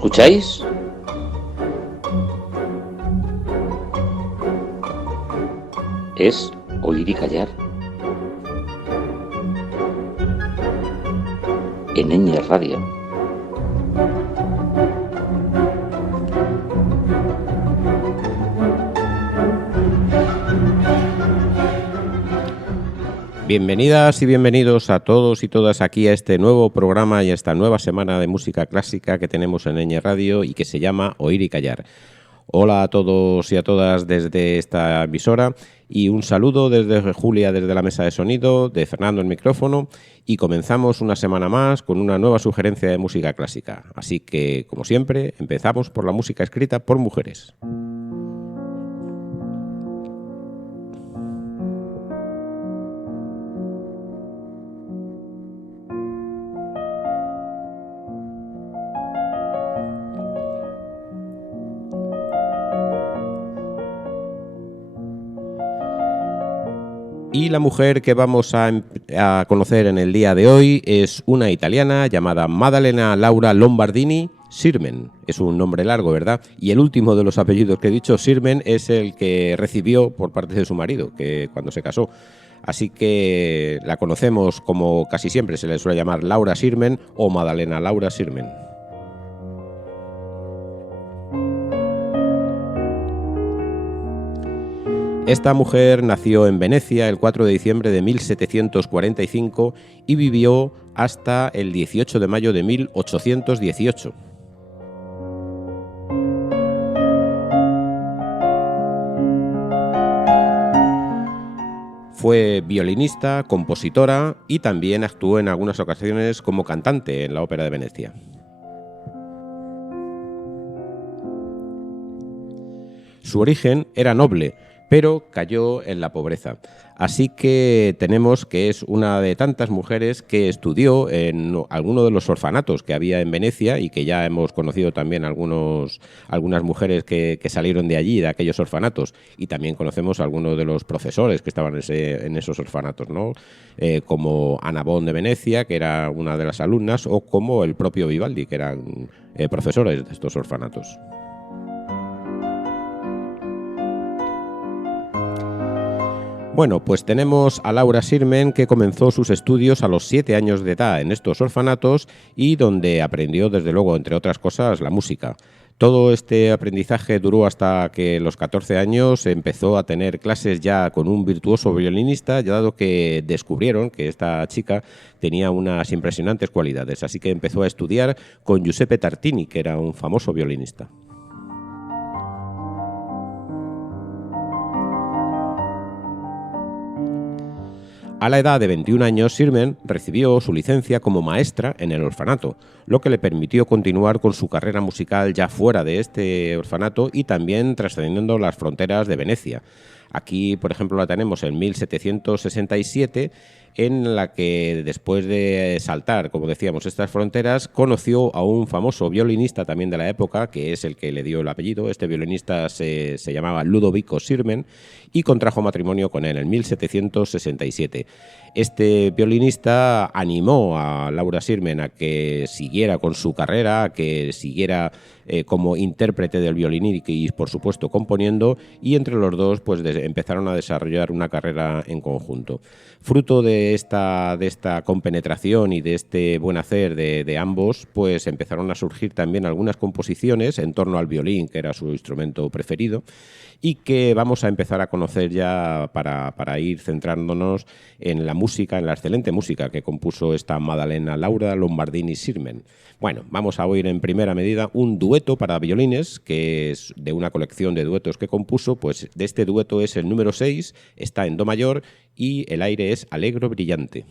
escucháis? Es Oír y Callar. En Ñ Radio. Bienvenidas y bienvenidos a todos y todas aquí a este nuevo programa y a esta nueva semana de música clásica que tenemos en Ñ Radio y que se llama Oír y Callar. Hola a todos y a todas desde esta emisora y un saludo desde Julia desde la mesa de sonido, de Fernando el micrófono, y comenzamos una semana más con una nueva sugerencia de música clásica. Así que, como siempre, empezamos por la música escrita por mujeres. Y la mujer que vamos a conocer en el día de hoy es una italiana llamada Maddalena Laura Lombardini Sirmen. Es un nombre largo, ¿verdad? Y el último de los apellidos que he dicho, Sirmen, es el que recibió por parte de su marido, que cuando se casó. Así que la conocemos como casi siempre se le suele llamar Laura Sirmen o Maddalena Laura Sirmen. Esta mujer nació en Venecia el 4 de diciembre de 1745 y vivió hasta el 18 de mayo de 1818. Fue violinista, compositora y también actuó en algunas ocasiones como cantante en la Ópera de Venecia. Su origen era noble, pero cayó en la pobreza. Así que tenemos que es una de tantas mujeres que estudió en alguno de los orfanatos que había en Venecia y que ya hemos conocido también algunas mujeres que salieron de allí, de aquellos orfanatos, y también conocemos a algunos de los profesores que estaban en esos orfanatos, ¿no? Como Ana Bon de Venecia, que era una de las alumnas, o como el propio Vivaldi, que eran profesores de estos orfanatos. Bueno, pues tenemos a Laura Sirmen, que comenzó sus estudios a los 7 años de edad en estos orfanatos y donde aprendió, desde luego, entre otras cosas, la música. Todo este aprendizaje duró hasta que los 14 años empezó a tener clases ya con un virtuoso violinista, ya dado que descubrieron que esta chica tenía unas impresionantes cualidades. Así que empezó a estudiar con Giuseppe Tartini, que era un famoso violinista. A la edad de 21 años, Sirmen recibió su licencia como maestra en el orfanato, lo que le permitió continuar con su carrera musical ya fuera de este orfanato y también trascendiendo las fronteras de Venecia. Aquí, por ejemplo, la tenemos en 1767, en la que después de saltar, como decíamos, estas fronteras, conoció a un famoso violinista también de la época, que es el que le dio el apellido. Este violinista se llamaba Ludovico Sirmen y contrajo matrimonio con él en 1767. Este violinista animó a Laura Sirmen a que siguiera con su carrera, a que siguiera como intérprete del violín y, por supuesto, componiendo, y entre los dos pues empezaron a desarrollar una carrera en conjunto. Fruto de esta compenetración y de este buen hacer de ambos, pues empezaron a surgir también algunas composiciones en torno al violín, que era su instrumento preferido, y que vamos a empezar a conocer ya para ir centrándonos en la música, en la excelente música que compuso esta Maddalena Laura Lombardini Sirmen. Bueno, vamos a oír en primera medida un dueto para violines, que es de una colección de duetos que compuso. Pues de este dueto es el número 6, está en do mayor y el aire es Allegro brillante.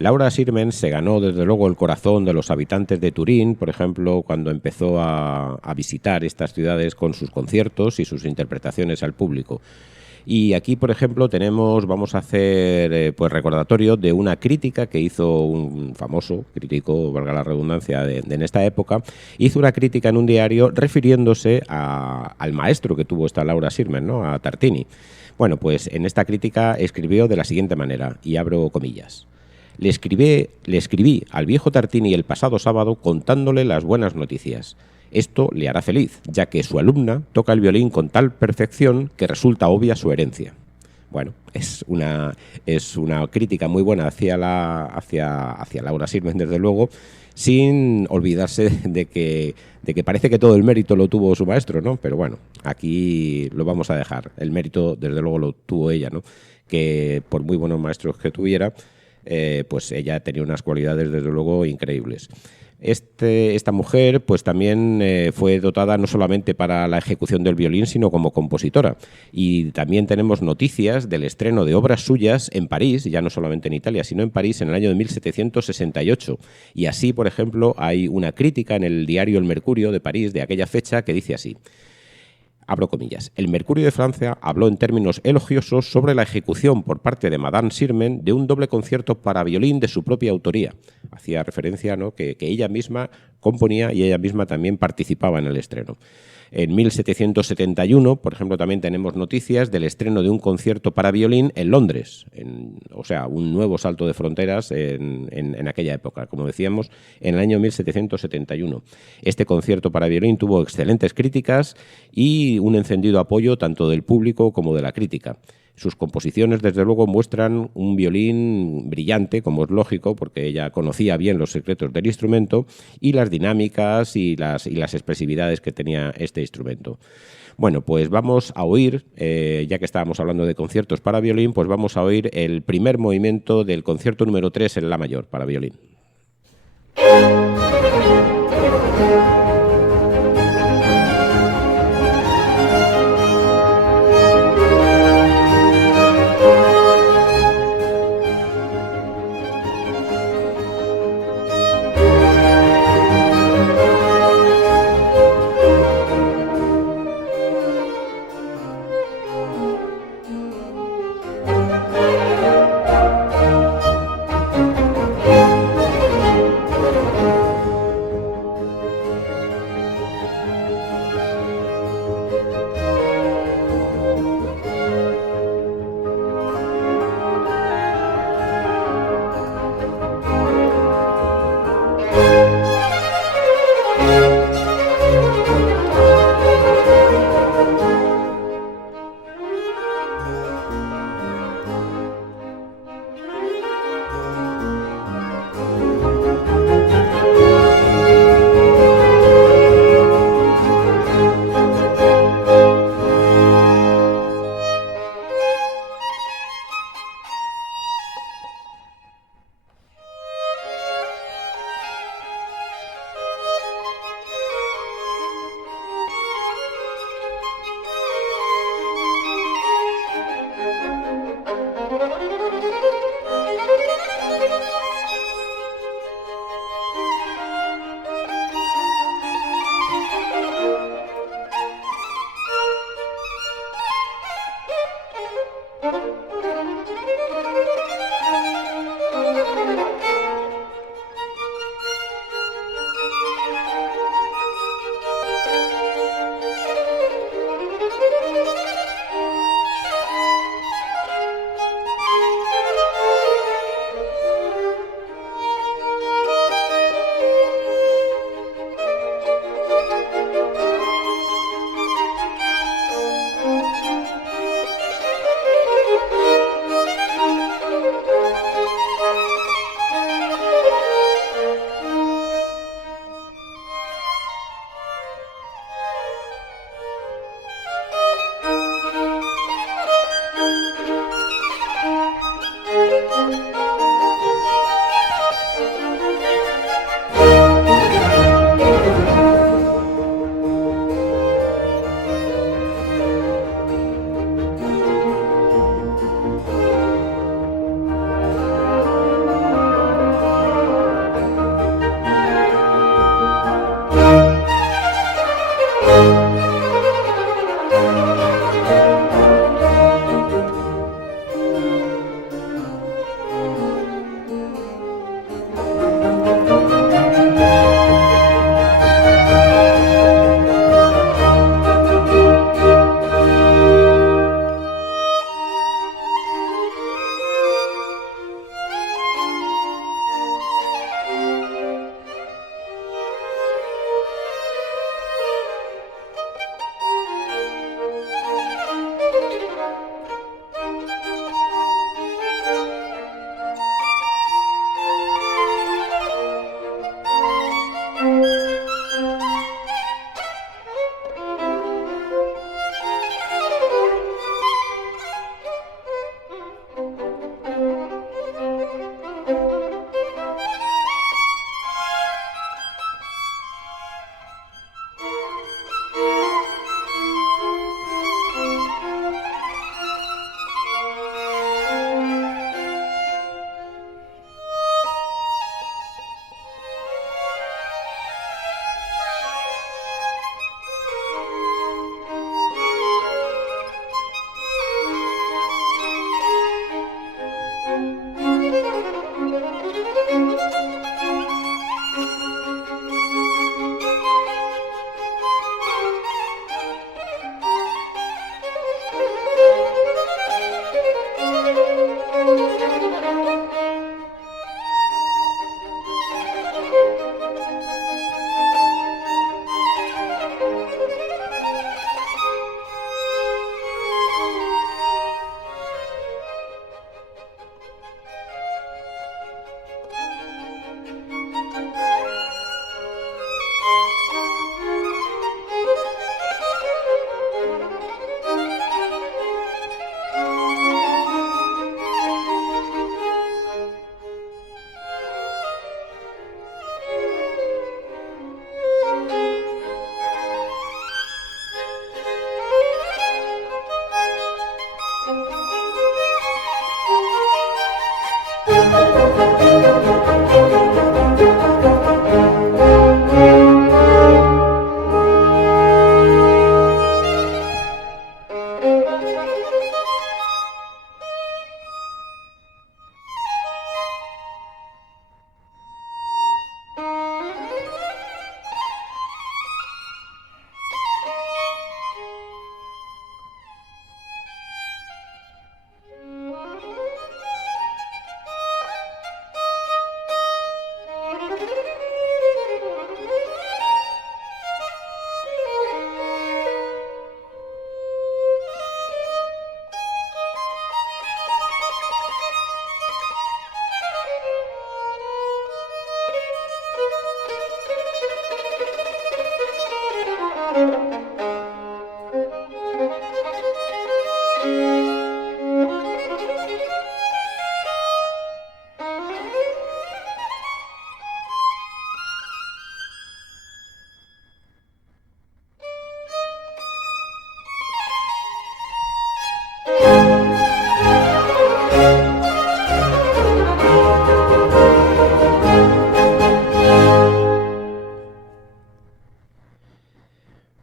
Laura Sirmen se ganó desde luego el corazón de los habitantes de Turín, por ejemplo, cuando empezó a visitar estas ciudades con sus conciertos y sus interpretaciones al público. Y aquí, por ejemplo, vamos a hacer pues recordatorio de una crítica que hizo un famoso crítico, valga la redundancia, en esta época. Hizo una crítica en un diario refiriéndose al maestro que tuvo esta Laura Sirmen, ¿no?, a Tartini. Bueno, pues en esta crítica escribió de la siguiente manera, y abro comillas. Le escribí al viejo Tartini el pasado sábado contándole las buenas noticias. Esto le hará feliz, ya que su alumna toca el violín con tal perfección que resulta obvia su herencia. Bueno, es una crítica muy buena hacia Laura Sirmen, desde luego, sin olvidarse de que parece que todo el mérito lo tuvo su maestro, ¿no? Pero bueno, aquí lo vamos a dejar. El mérito, desde luego, lo tuvo ella, ¿no? Que por muy buenos maestros que tuviera, pues ella tenía unas cualidades, desde luego, increíbles. Esta mujer pues también fue dotada no solamente para la ejecución del violín, sino como compositora. Y también tenemos noticias del estreno de obras suyas en París, ya no solamente en Italia, sino en París en el año de 1768. Y así, por ejemplo, hay una crítica en el diario El Mercurio de París de aquella fecha que dice así. Abro comillas. El Mercurio de Francia habló en términos elogiosos sobre la ejecución por parte de Madame Sirmen de un doble concierto para violín de su propia autoría. Hacía referencia, ¿no?, que ella misma componía y ella misma también participaba en el estreno. En 1771, por ejemplo, también tenemos noticias del estreno de un concierto para violín en Londres, o sea, un nuevo salto de fronteras en aquella época, como decíamos, en el año 1771. Este concierto para violín tuvo excelentes críticas y un encendido apoyo tanto del público como de la crítica. Sus composiciones, desde luego, muestran un violín brillante, como es lógico, porque ella conocía bien los secretos del instrumento y las dinámicas y las expresividades que tenía este instrumento. Bueno, pues vamos a oír, ya que estábamos hablando de conciertos para violín, pues vamos a oír el primer movimiento del concierto número 3 en La mayor para violín.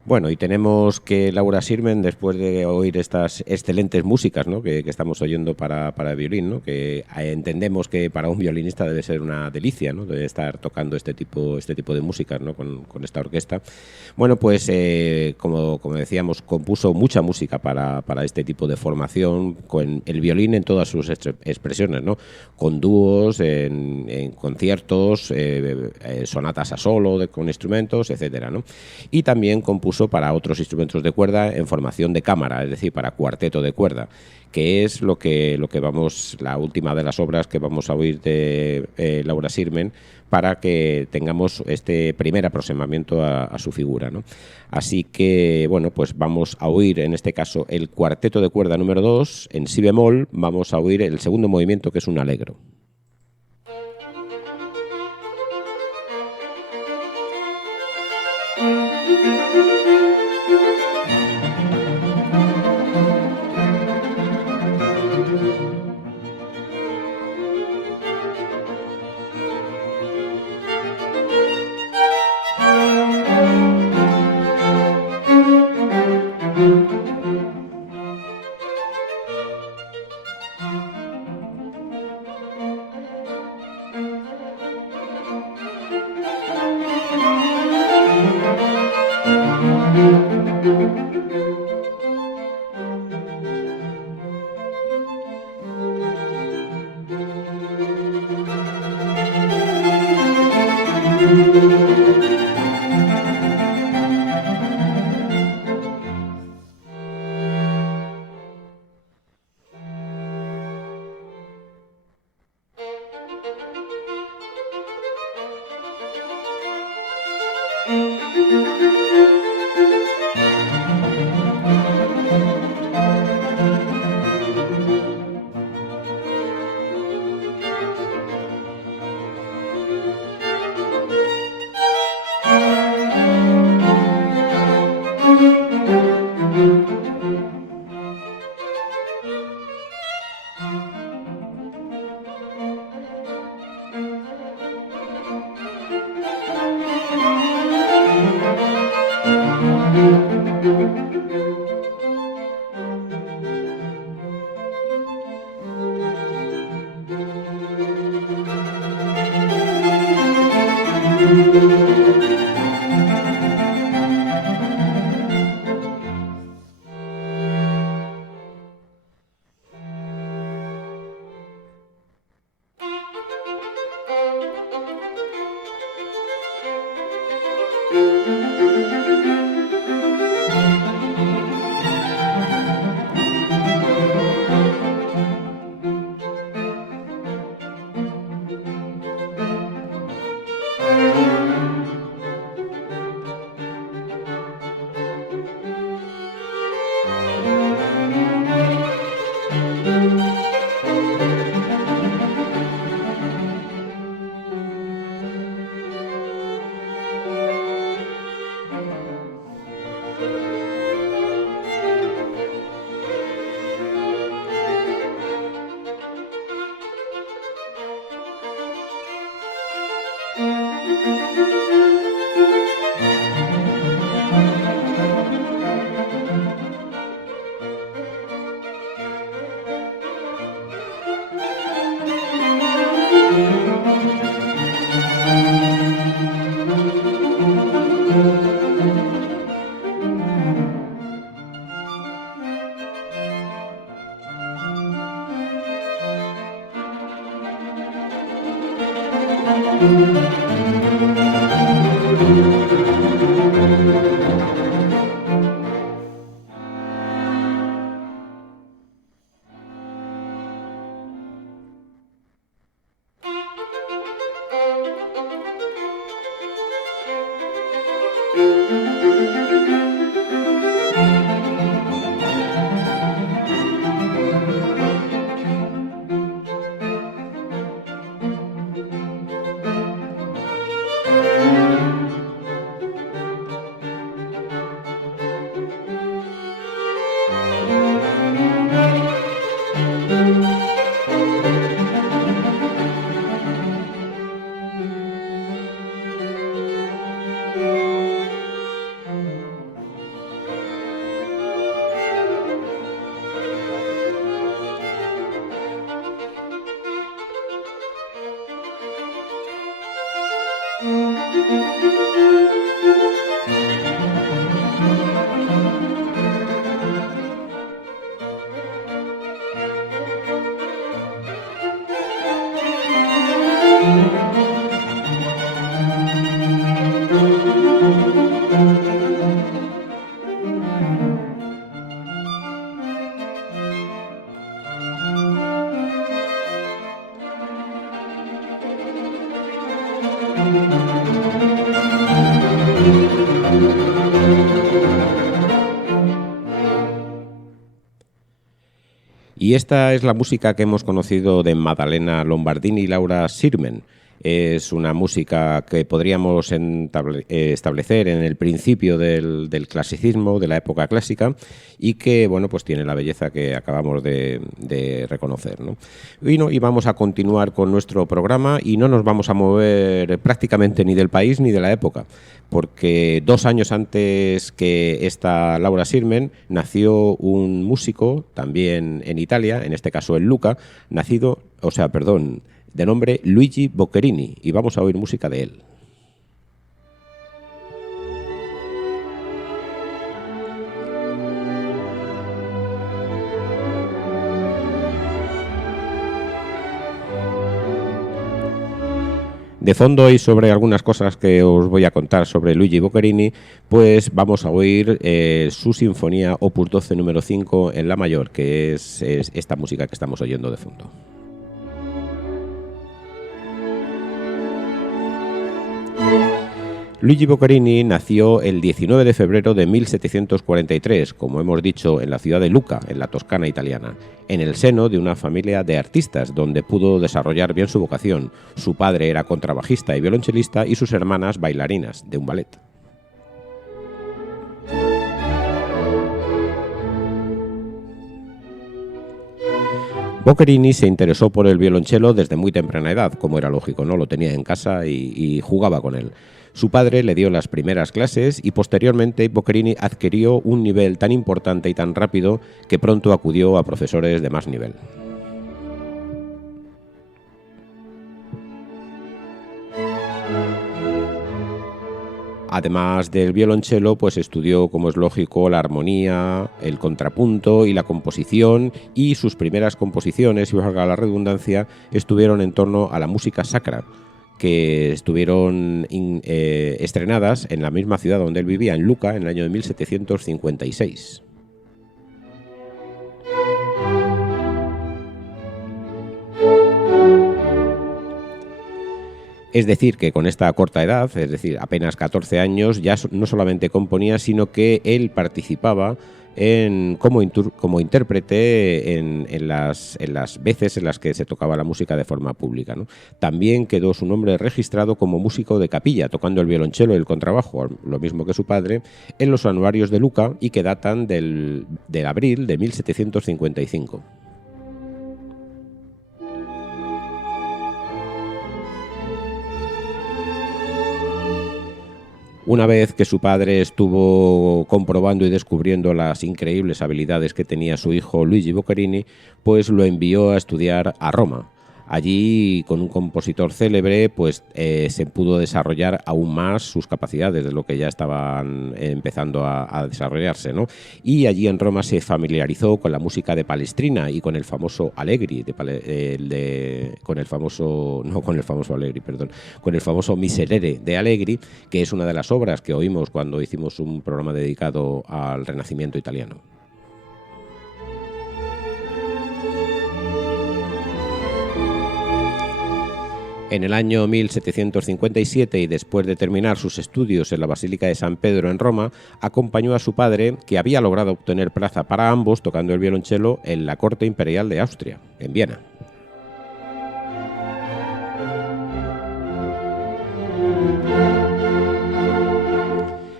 Bueno, y tenemos que Laura Sirmen, después de oír estas excelentes músicas, ¿no?, que estamos oyendo para el violín, ¿no?, que entendemos que para un violinista debe ser una delicia, ¿no?, de estar tocando este tipo de músicas, ¿no?, con esta orquesta. Bueno, pues como decíamos, compuso mucha música para este tipo de formación, con el violín en todas sus expresiones, ¿no?, con dúos, en conciertos, sonatas a solo con instrumentos, etcétera, ¿no? Y también compuso para otros instrumentos de cuerda en formación de cámara, es decir, para cuarteto de cuerda, que es lo que vamos, la última de las obras que vamos a oír de Laura Sirmen, para que tengamos este primer aproximamiento a su figura, ¿no? Así que, bueno, pues vamos a oír en este caso el cuarteto de cuerda número 2 en si bemol. Vamos a oír el segundo movimiento, que es un allegro. Y esta es la música que hemos conocido de Maddalena Lombardini y Laura Sirmen. Es una música que podríamos establecer en el principio del clasicismo, de la época clásica, y que bueno, pues tiene la belleza que acabamos de reconocer, ¿no? Y vamos a continuar con nuestro programa y no nos vamos a mover prácticamente ni del país ni de la época, porque 2 años antes que esta Laura Sirmen nació un músico, también en Italia, en este caso en Lucca, de nombre Luigi Boccherini, y vamos a oír música de él. De fondo y sobre algunas cosas que os voy a contar sobre Luigi Boccherini, pues vamos a oír su sinfonía Opus 12 número 5 en la mayor, que es esta música que estamos oyendo de fondo. Luigi Boccherini nació el 19 de febrero de 1743, como hemos dicho, en la ciudad de Lucca, en la Toscana italiana, en el seno de una familia de artistas, donde pudo desarrollar bien su vocación. Su padre era contrabajista y violonchelista y sus hermanas bailarinas de un ballet. Boccherini se interesó por el violonchelo desde muy temprana edad, como era lógico, ¿no? Lo tenía en casa y jugaba con él. Su padre le dio las primeras clases y posteriormente Boccherini adquirió un nivel tan importante y tan rápido que pronto acudió a profesores de más nivel. Además del violonchelo, pues estudió, como es lógico, la armonía, el contrapunto y la composición, y sus primeras composiciones, si valga la redundancia, estuvieron en torno a la música sacra, que estuvieron estrenadas en la misma ciudad donde él vivía, en Lucca, en el año de 1756. Es decir, que con esta corta edad, es decir, apenas 14 años, ya no solamente componía, sino que él participaba como intérprete en las veces en las que se tocaba la música de forma pública, ¿no? También quedó su nombre registrado como músico de capilla, tocando el violonchelo y el contrabajo, lo mismo que su padre, en los anuarios de Lucca y que datan del abril de 1755. Una vez que su padre estuvo comprobando y descubriendo las increíbles habilidades que tenía su hijo Luigi Boccherini, pues lo envió a estudiar a Roma. Allí, con un compositor célebre, pues se pudo desarrollar aún más sus capacidades de lo que ya estaban empezando a desarrollarse, ¿no? Y allí en Roma se familiarizó con la música de Palestrina y con el famoso Allegri, con el famoso Miserere de Allegri, que es una de las obras que oímos cuando hicimos un programa dedicado al Renacimiento italiano. En el año 1757, y después de terminar sus estudios en la Basílica de San Pedro en Roma, acompañó a su padre, que había logrado obtener plaza para ambos tocando el violonchelo en la corte imperial de Austria, en Viena.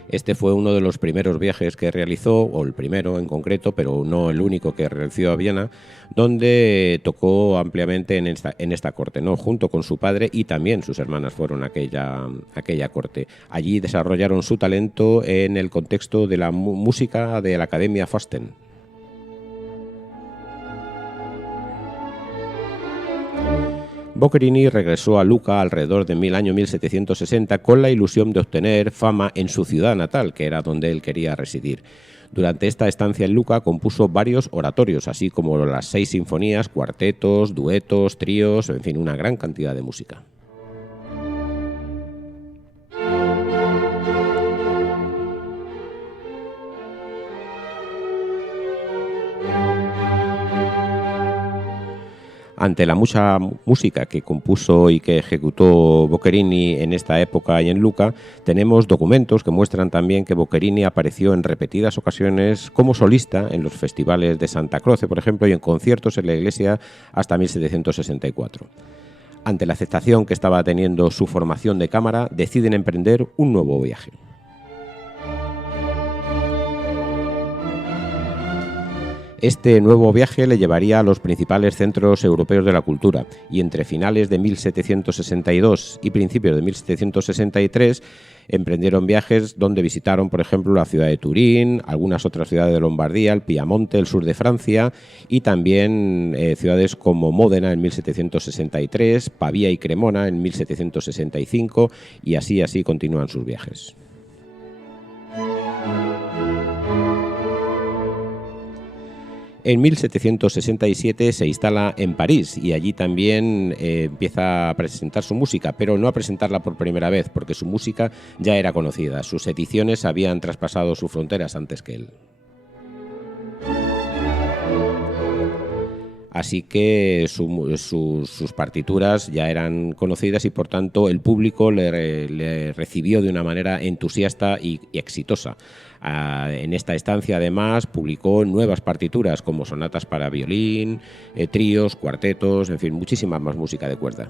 Este fue uno de los primeros viajes que realizó, o el primero en concreto, pero no el único que realizó a Viena, donde tocó ampliamente en esta corte, ¿no? Junto con su padre, y también sus hermanas fueron a aquella corte. Allí desarrollaron su talento en el contexto de la música de la Academia Fasten. Boccherini regresó a Lucca alrededor del año 1760 con la ilusión de obtener fama en su ciudad natal, que era donde él quería residir. Durante esta estancia en Lucca compuso varios oratorios, así como las 6 sinfonías, cuartetos, duetos, tríos, en fin, una gran cantidad de música. ante la mucha música que compuso y que ejecutó Boccherini en esta época y en Lucca, tenemos documentos que muestran también que Boccherini apareció en repetidas ocasiones como solista en los festivales de Santa Croce, por ejemplo, y en conciertos en la iglesia hasta 1764. Ante la aceptación que estaba teniendo su formación de cámara, deciden emprender un nuevo viaje. Este nuevo viaje le llevaría a los principales centros europeos de la cultura y entre finales de 1762 y principios de 1763 emprendieron viajes donde visitaron, por ejemplo, la ciudad de Turín, algunas otras ciudades de Lombardía, el Piamonte, el sur de Francia y también ciudades como Módena en 1763, Pavía y Cremona en 1765 y así continúan sus viajes. En 1767 se instala en París y allí también empieza a presentar su música, pero no a presentarla por primera vez, porque su música ya era conocida. Sus ediciones habían traspasado sus fronteras antes que él. Así que sus partituras ya eran conocidas y, por tanto, el público le recibió de una manera entusiasta y exitosa. En esta estancia, además, publicó nuevas partituras como sonatas para violín, tríos, cuartetos, en fin, muchísima más música de cuerda.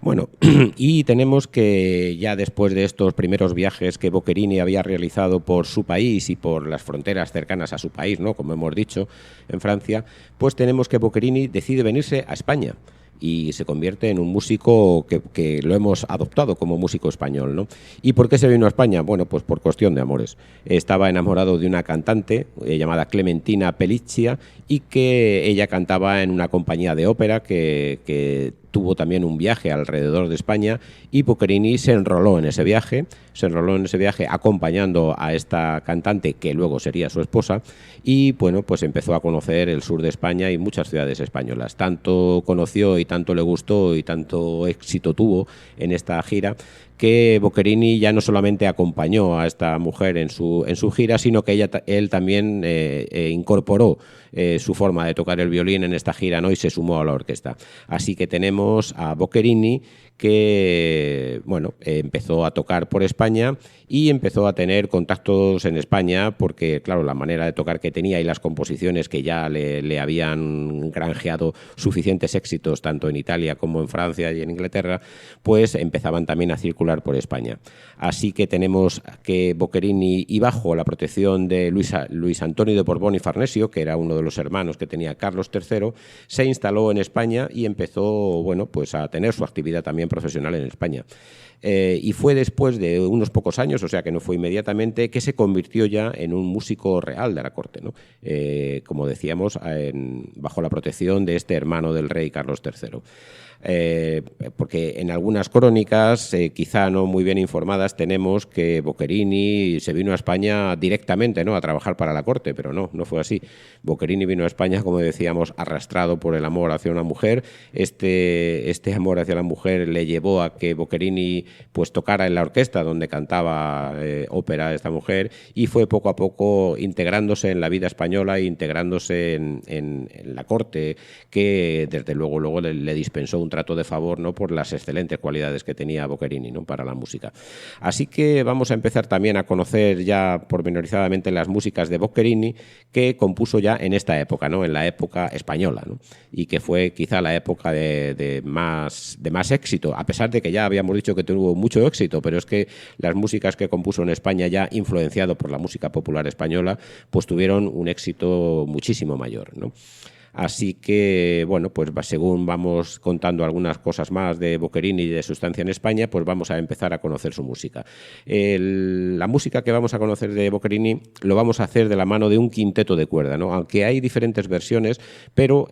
Bueno, y tenemos que ya después de estos primeros viajes que Boccherini había realizado por su país y por las fronteras cercanas a su país, ¿no?, como hemos dicho, en Francia, pues tenemos que Boccherini decide venirse a España y se convierte en un músico que lo hemos adoptado como músico español, ¿no? ¿Y por qué se vino a España? Bueno, pues por cuestión de amores. Estaba enamorado de una cantante llamada Clementina Pelliccia y que ella cantaba en una compañía de ópera que tuvo también un viaje alrededor de España y Boccherini se enroló en ese viaje acompañando a esta cantante que luego sería su esposa y bueno, pues empezó a conocer el sur de España y muchas ciudades españolas. Tanto conoció y tanto le gustó y tanto éxito tuvo en esta gira que Boccherini ya no solamente acompañó a esta mujer en su gira, sino que él también incorporó su forma de tocar el violín en esta gira, ¿no?, y se sumó a la orquesta. Así que tenemos a Boccherini que bueno, empezó a tocar por España y empezó a tener contactos en España porque, claro, la manera de tocar que tenía y las composiciones que ya le habían granjeado suficientes éxitos tanto en Italia como en Francia y en Inglaterra, pues empezaban también a circular por España. Así que tenemos que Boccherini, y bajo la protección de Luis Antonio de Borbón y Farnesio, que era uno de los hermanos que tenía Carlos III, se instaló en España y empezó, bueno, pues a tener su actividad también profesional en España. Y fue después de unos pocos años, o sea que no fue inmediatamente, que se convirtió ya en un músico real de la corte, ¿no? Como decíamos, bajo la protección de este hermano del rey Carlos III. Porque en algunas crónicas, quizá no muy bien informadas, tenemos que Boccherini se vino a España directamente, ¿no?, a trabajar para la corte, pero no fue así. Boccherini vino a España, como decíamos, arrastrado por el amor hacia una mujer. Este amor hacia la mujer le llevó a que Boccherini pues tocara en la orquesta donde cantaba ópera esta mujer y fue poco a poco integrándose en la vida española e integrándose en la corte, que desde luego le dispensó un trato de favor, ¿no?, por las excelentes cualidades que tenía Boccherini, ¿no?, para la música. Así que vamos a empezar también a conocer ya pormenorizadamente las músicas de Boccherini que compuso ya en esta época, ¿no?, en la época española, ¿no?, y que fue quizá la época de más éxito, a pesar de que ya habíamos dicho que tuvo mucho éxito, pero es que las músicas que compuso en España, ya influenciado por la música popular española, pues tuvieron un éxito muchísimo mayor, ¿no? Así que, bueno, pues según vamos contando algunas cosas más de Boccherini y de su estancia en España, pues vamos a empezar a conocer su música. La música que vamos a conocer de Boccherini lo vamos a hacer de la mano de un quinteto de cuerda, ¿no? Aunque hay diferentes versiones, pero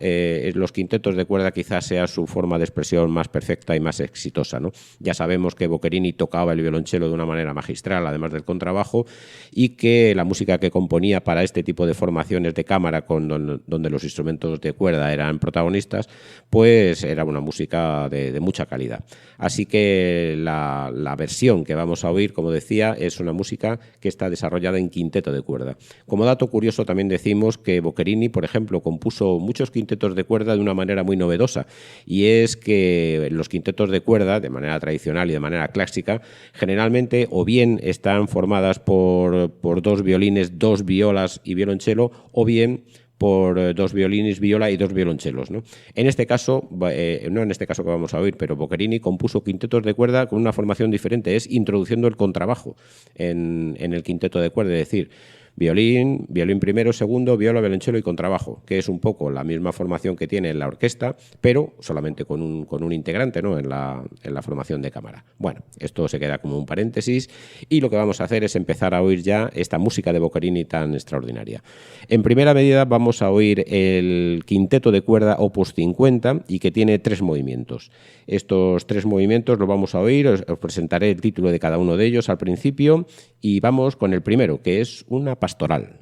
los quintetos de cuerda quizás sea su forma de expresión más perfecta y más exitosa, ¿no? Ya sabemos que Boccherini tocaba el violonchelo de una manera magistral, además del contrabajo, y que la música que componía para este tipo de formaciones de cámara donde los instrumentos quintetos de cuerda eran protagonistas, pues era una música de mucha calidad. Así que la versión que vamos a oír, como decía, es una música que está desarrollada en quinteto de cuerda. Como dato curioso también decimos que Boccherini, por ejemplo, compuso muchos quintetos de cuerda de una manera muy novedosa, y es que los quintetos de cuerda, de manera tradicional y de manera clásica, generalmente o bien están formadas por dos violines, dos violas y violonchelo, o bien por dos violines, viola y dos violonchelos, ¿no? En este caso, no en este caso que vamos a oír, pero Boccherini compuso quintetos de cuerda con una formación diferente, es introduciendo el contrabajo en el quinteto de cuerda, es decir, violín, violín primero, segundo, viola, violonchelo y contrabajo, que es un poco la misma formación que tiene en la orquesta, pero solamente con un integrante, ¿no? en la formación de cámara. Bueno, esto se queda como un paréntesis, y lo que vamos a hacer es empezar a oír ya esta música de Boccherini tan extraordinaria. En primera medida vamos a oír el quinteto de cuerda Opus 50, y que tiene 3 movimientos. Estos 3 movimientos los vamos a oír, os presentaré el título de cada uno de ellos al principio, y vamos con el primero, que es una pastoral.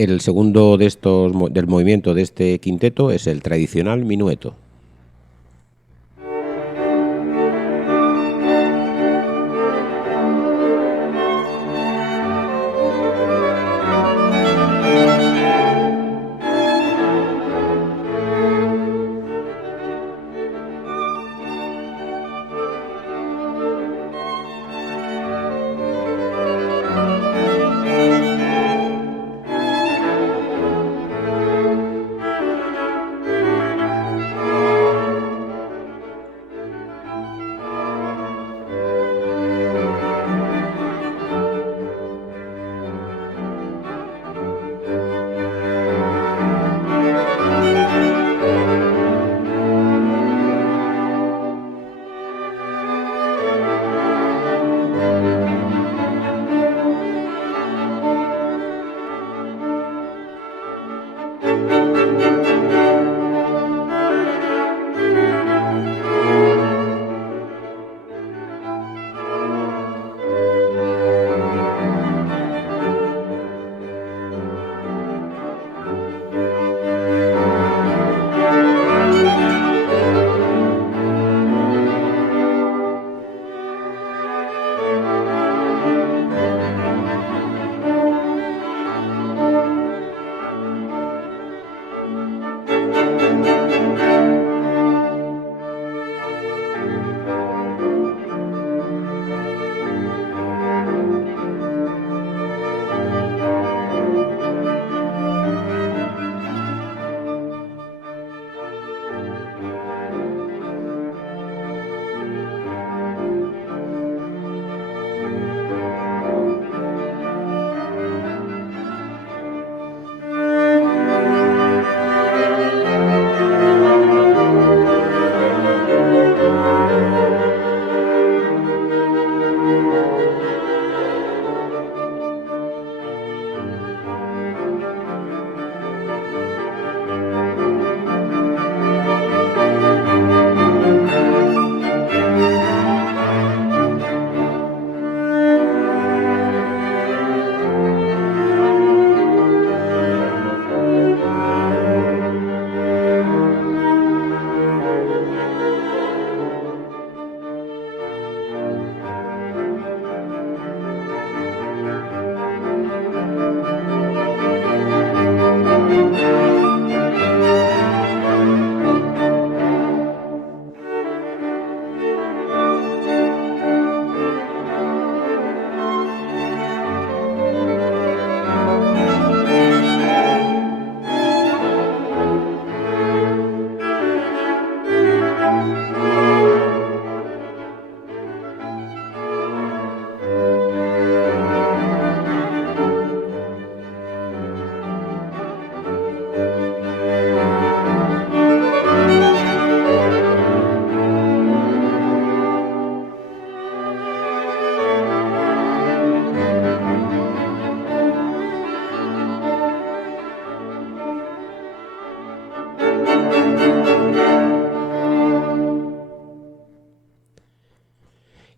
El segundo de estos del movimiento de este quinteto es el tradicional minueto.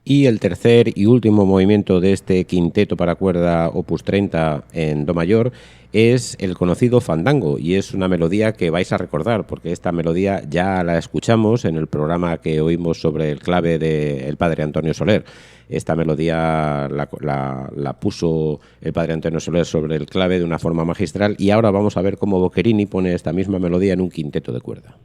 Y el tercer y último movimiento de este quinteto para cuerda opus 30 en do mayor es el conocido fandango, y es una melodía que vais a recordar porque esta melodía ya la escuchamos en el programa que oímos sobre el clave del padre Antonio Soler. Esta melodía la puso el padre Antonio Soler sobre el clave de una forma magistral, y ahora vamos a ver cómo Boccherini pone esta misma melodía en un quinteto de cuerda.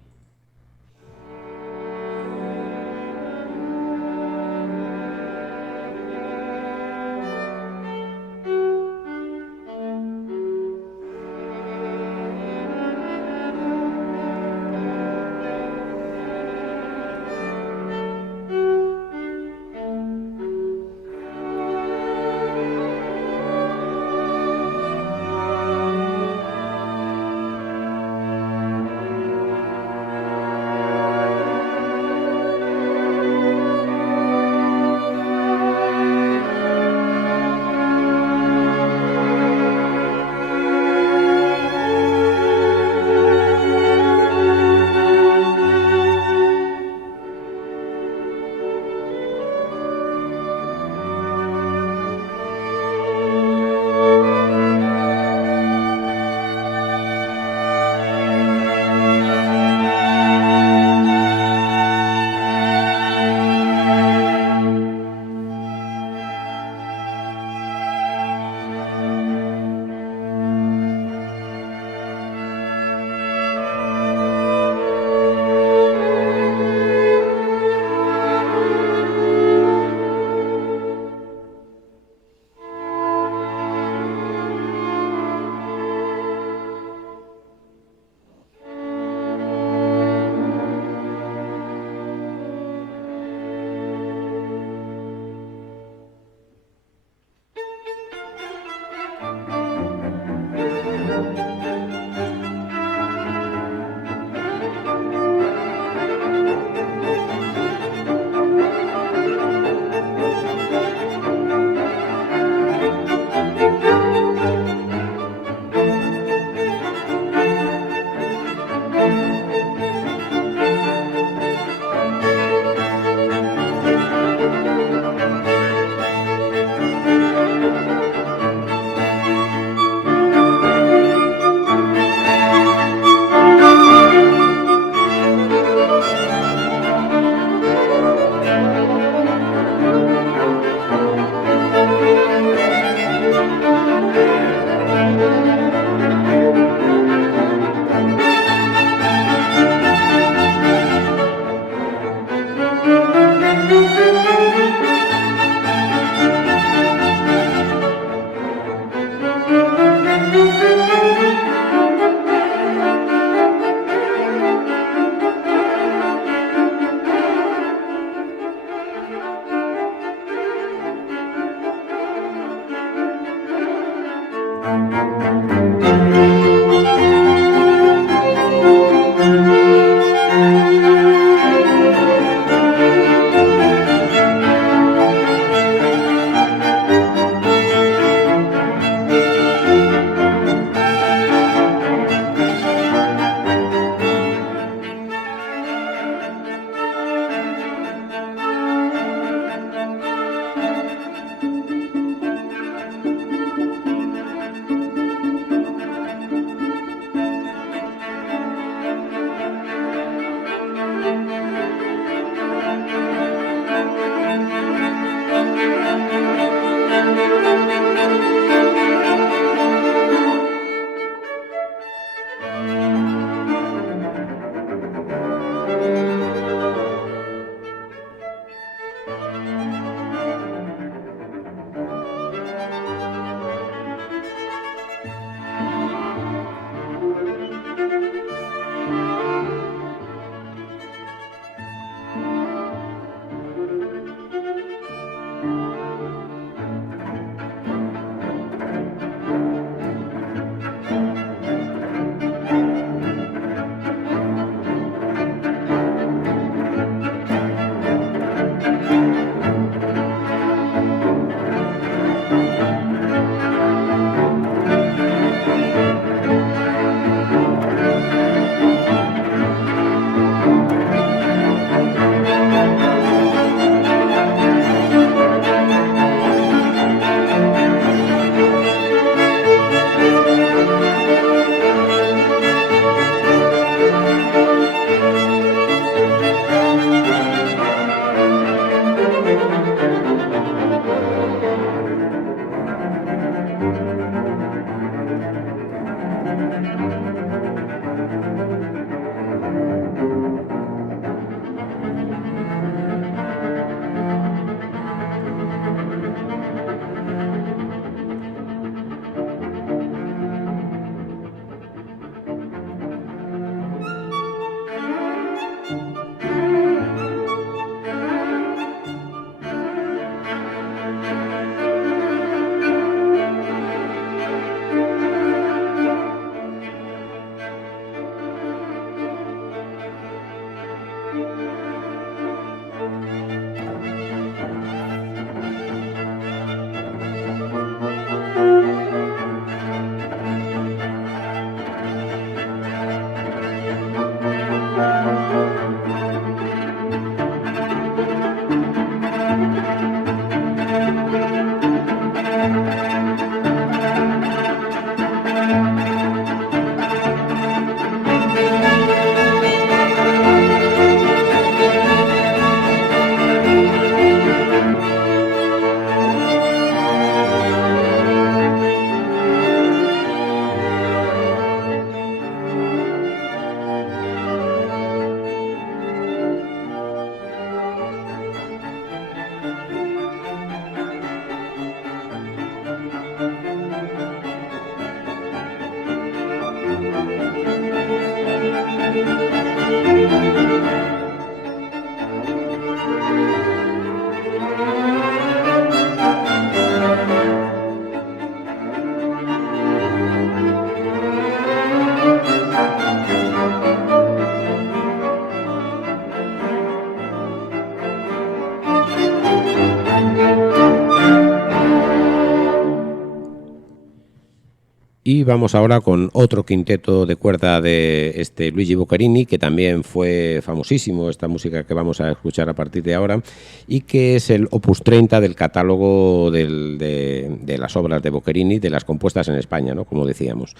Y vamos ahora con otro quinteto de cuerda de Luigi Boccherini, que también fue famosísimo, esta música que vamos a escuchar a partir de ahora, y que es el Opus 30 del catálogo de las obras de Boccherini, de las compuestas en España, ¿no? Como decíamos.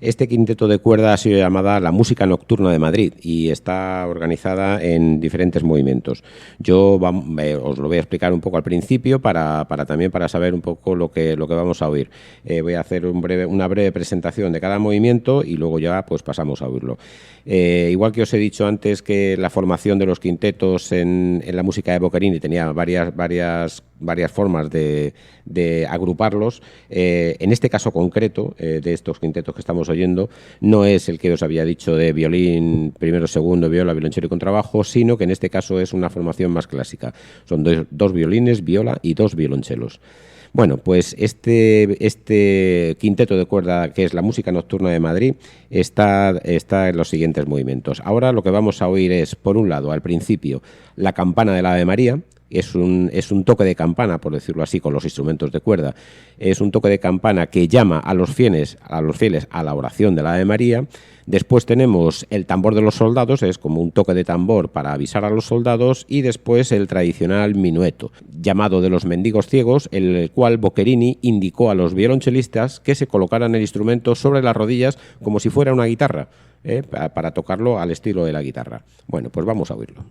Este quinteto de cuerda ha sido llamada La Música Nocturna de Madrid y está organizada en diferentes movimientos. Yo os lo voy a explicar un poco al principio también para saber un poco lo que vamos a oír. Voy a hacer una breve presentación de cada movimiento y luego ya pues pasamos a oírlo. Igual que os he dicho antes que la formación de los quintetos en la música de Boccherini tenía varias formas de agruparlos, en este caso concreto de estos quintetos que estamos oyendo, no es el que os había dicho de violín, primero, segundo, viola, violonchelo y contrabajo, sino que en este caso es una formación más clásica. Son dos violines, viola y dos violonchelos. Bueno, pues este quinteto de cuerda, que es la Música Nocturna de Madrid, está en los siguientes movimientos. Ahora lo que vamos a oír es, por un lado, al principio, la campana del Ave María. Es un toque de campana, por decirlo así, con los instrumentos de cuerda. Es un toque de campana que llama a los fieles a la oración de la Ave María. Después tenemos el tambor de los soldados, es como un toque de tambor para avisar a los soldados, y después el tradicional minueto, llamado de los mendigos ciegos, en el cual Boccherini indicó a los violonchelistas que se colocaran el instrumento sobre las rodillas como si fuera una guitarra, para tocarlo al estilo de la guitarra. Bueno, pues vamos a oírlo.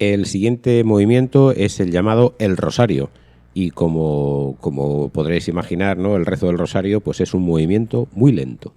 El siguiente movimiento es el llamado El Rosario. Y como podréis imaginar, ¿no? El rezo del Rosario pues es un movimiento muy lento.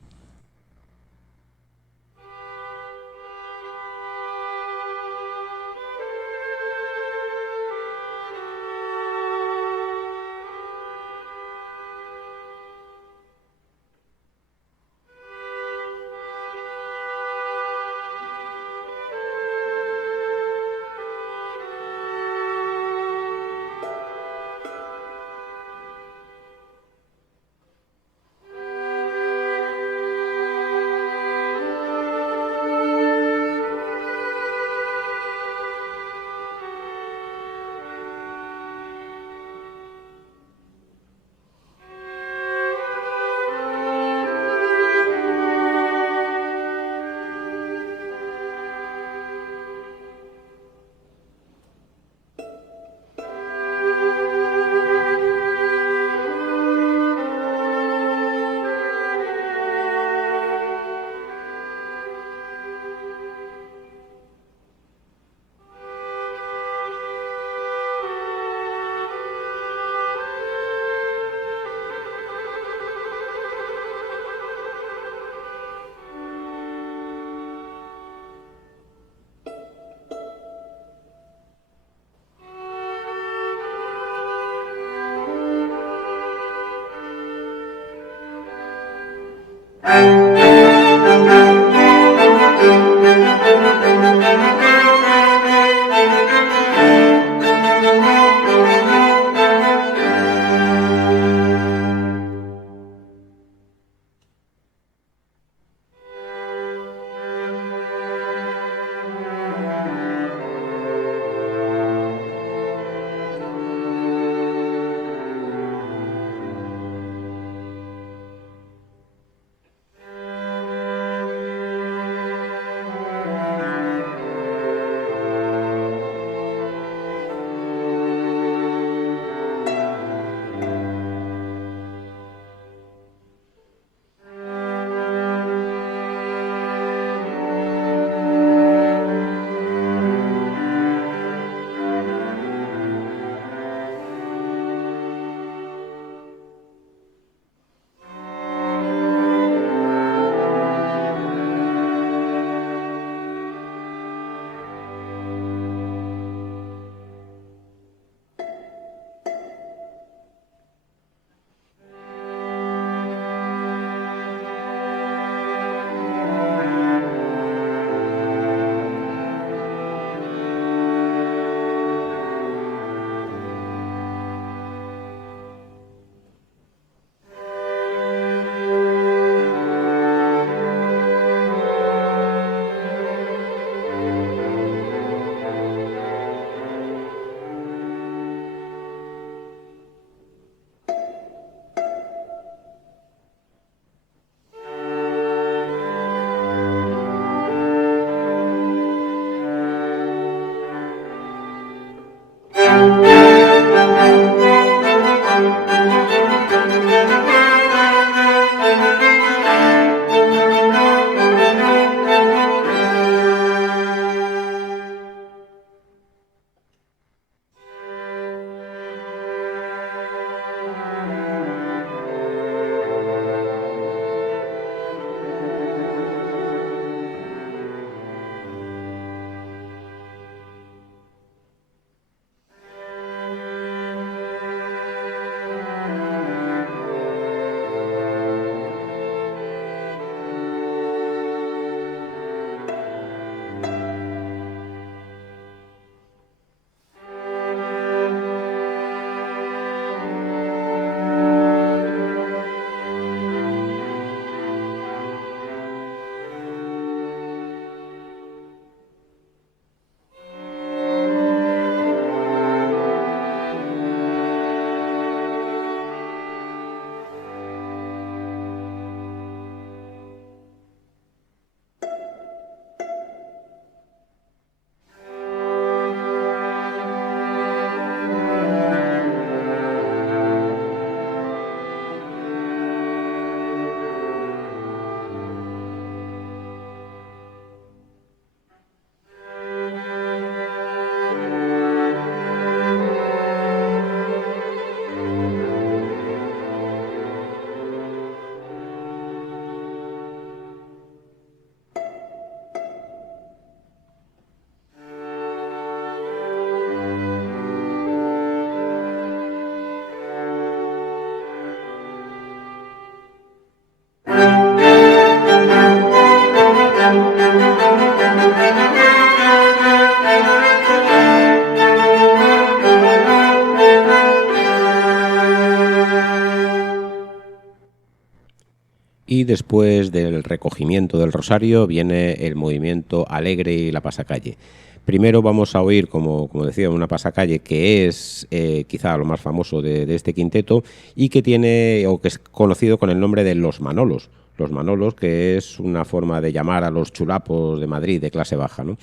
Y después del recogimiento del rosario viene el movimiento alegre y la pasacalle. Primero vamos a oír, como decía, una pasacalle que es quizá lo más famoso de este quinteto y que tiene, o que es conocido con el nombre de Los Manolos. Los Manolos, que es una forma de llamar a los chulapos de Madrid de clase baja, ¿no?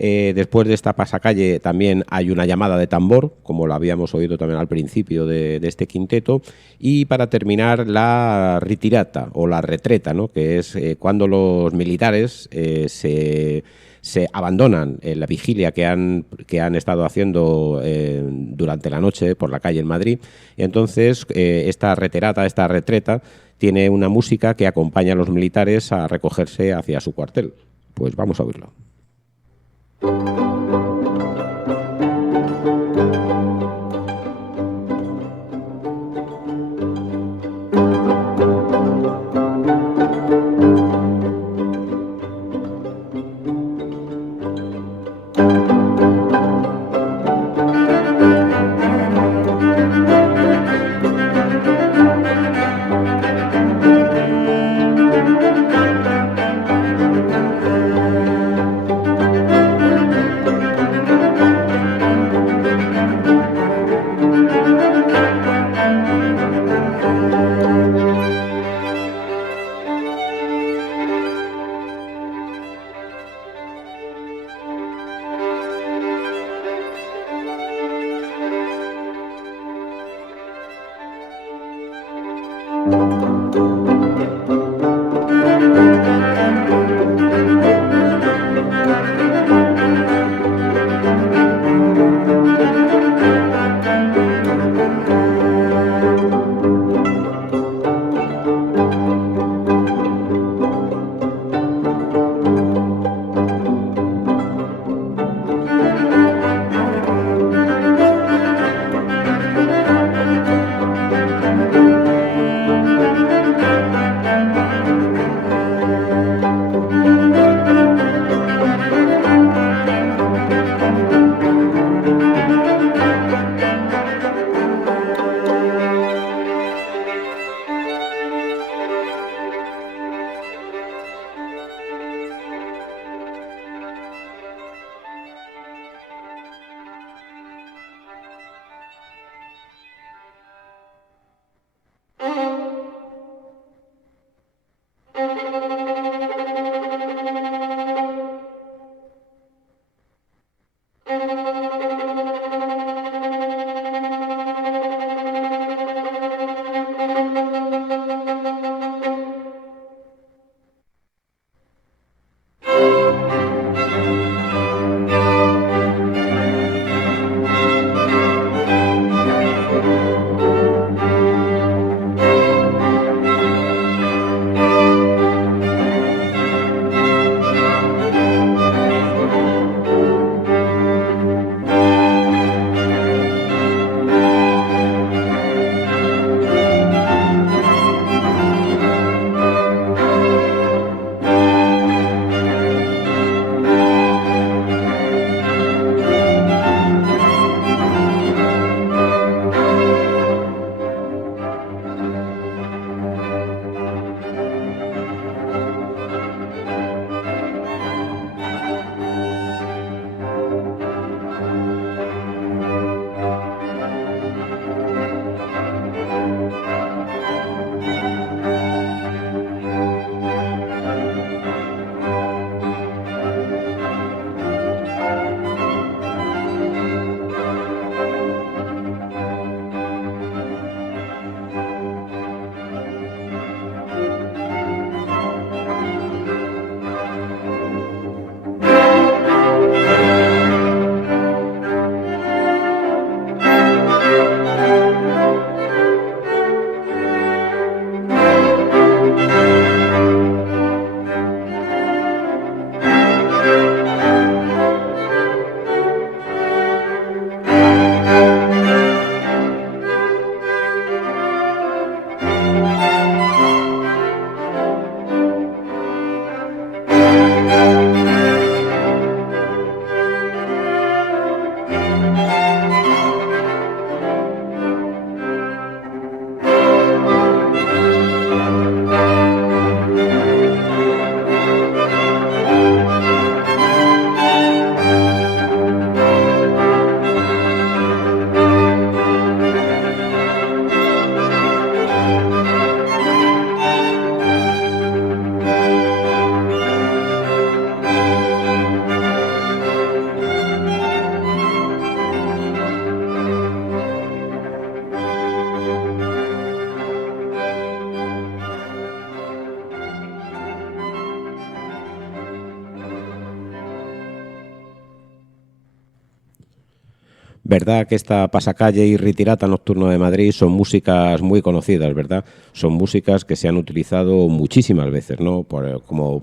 Después de esta pasacalle también hay una llamada de tambor, como lo habíamos oído también al principio de este quinteto, y para terminar la ritirata o la retreta, ¿no? Que es cuando los militares se abandonan en la vigilia que han estado haciendo durante la noche por la calle en Madrid. Y entonces esta retirata, esta retreta, tiene una música que acompaña a los militares a recogerse hacia su cuartel. Pues vamos a oírlo. Verdad que esta Pasacalle y Ritirata Nocturno de Madrid son músicas muy conocidas, ¿verdad? Son músicas que se han utilizado muchísimas veces, ¿no? Como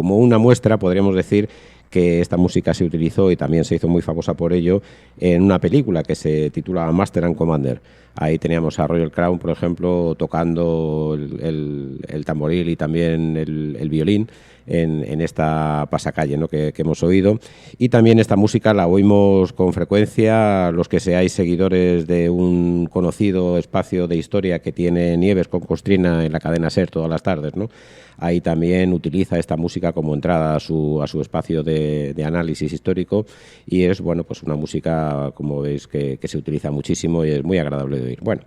una muestra, podríamos decir que esta música se utilizó y también se hizo muy famosa por ello en una película que se titula Master and Commander. Ahí teníamos a Royal Crown, por ejemplo, tocando el tamboril y también el violín en esta Pasacalle, ¿no? que hemos oído. Y también esta música la oímos con frecuencia los que seáis seguidores de un conocido espacio de historia que tiene Nieves con Costrina en la cadena SER todas las tardes, ¿no? Ahí también utiliza esta música como entrada a su espacio de análisis histórico y es, bueno, pues una música, como veis, que se utiliza muchísimo y es muy agradable de oír. Bueno,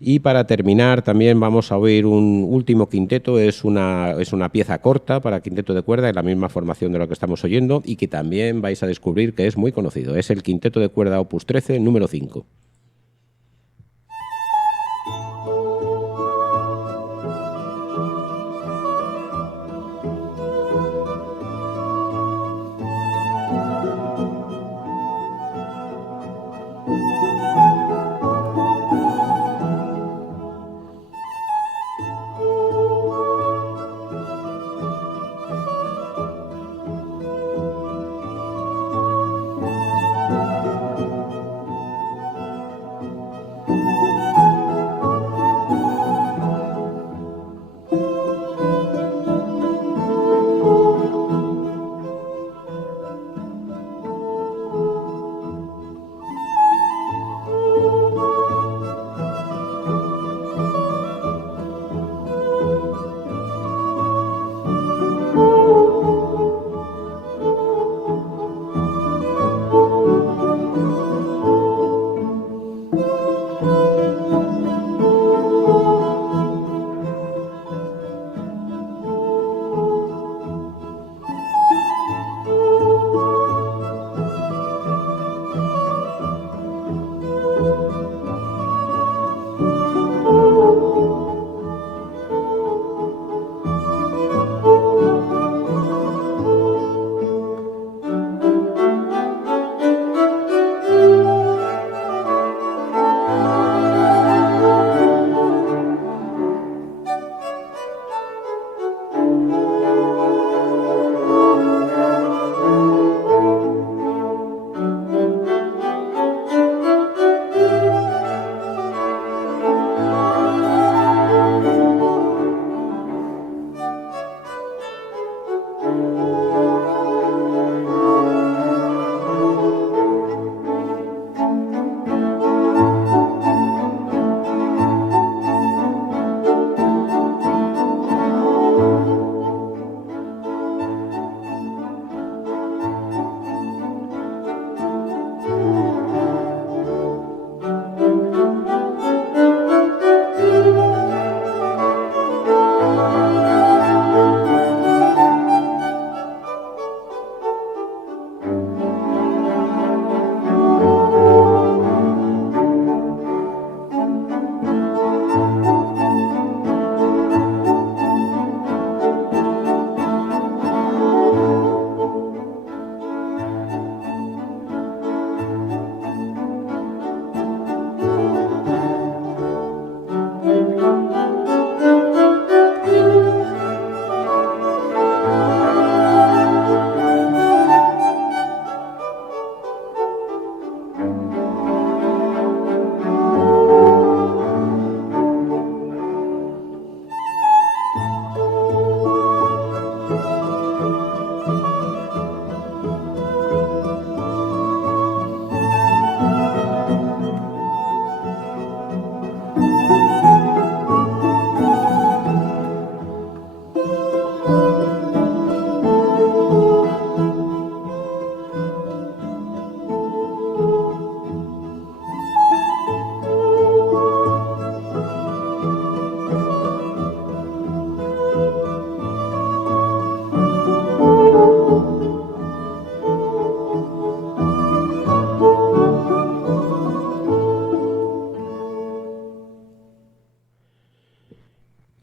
y para terminar también vamos a oír un último quinteto, es una pieza corta para quinteto de cuerda en la misma formación de lo que estamos oyendo y que también vais a descubrir que es muy conocido. Es el quinteto de cuerda Opus 13, número 5.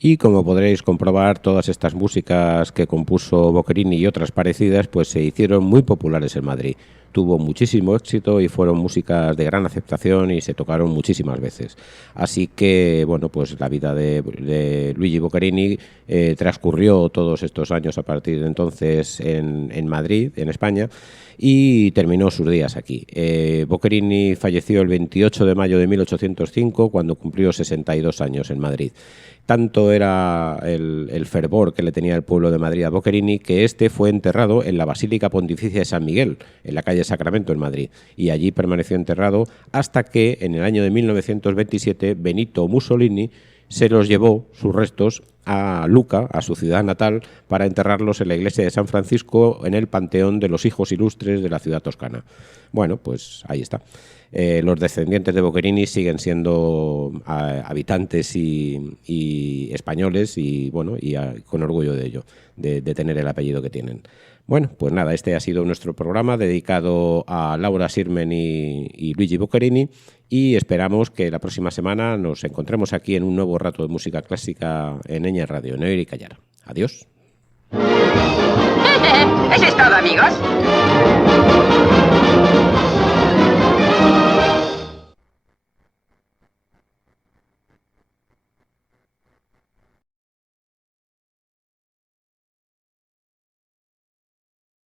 Y como podréis comprobar, todas estas músicas que compuso Boccherini y otras parecidas, pues se hicieron muy populares en Madrid. tuvo muchísimo éxito y fueron músicas de gran aceptación y se tocaron muchísimas veces. Así que, bueno, pues la vida de Luigi Boccherini transcurrió todos estos años a partir de entonces en Madrid, en España, y terminó sus días aquí. Boccherini falleció el 28 de mayo de 1805, cuando cumplió 62 años en Madrid. Tanto era el fervor que le tenía el pueblo de Madrid a Boccherini que este fue enterrado en la Basílica Pontificia de San Miguel, en la calle Sacramento, en Madrid, y allí permaneció enterrado hasta que en el año de 1927 Benito Mussolini se los llevó, sus restos, a Lucca, a su ciudad natal, para enterrarlos en la iglesia de San Francisco, en el panteón de los hijos ilustres de la ciudad toscana. Bueno, pues ahí está. Los descendientes de Boccherini siguen siendo habitantes y españoles y, bueno, con orgullo de ello, de tener el apellido que tienen. Bueno, pues nada, este ha sido nuestro programa dedicado a Laura Sirmen y Luigi Boccherini, y esperamos que la próxima semana nos encontremos aquí en un nuevo rato de música clásica en Eña Radio, en Oír y Callar. Adiós. Eso es todo, amigos.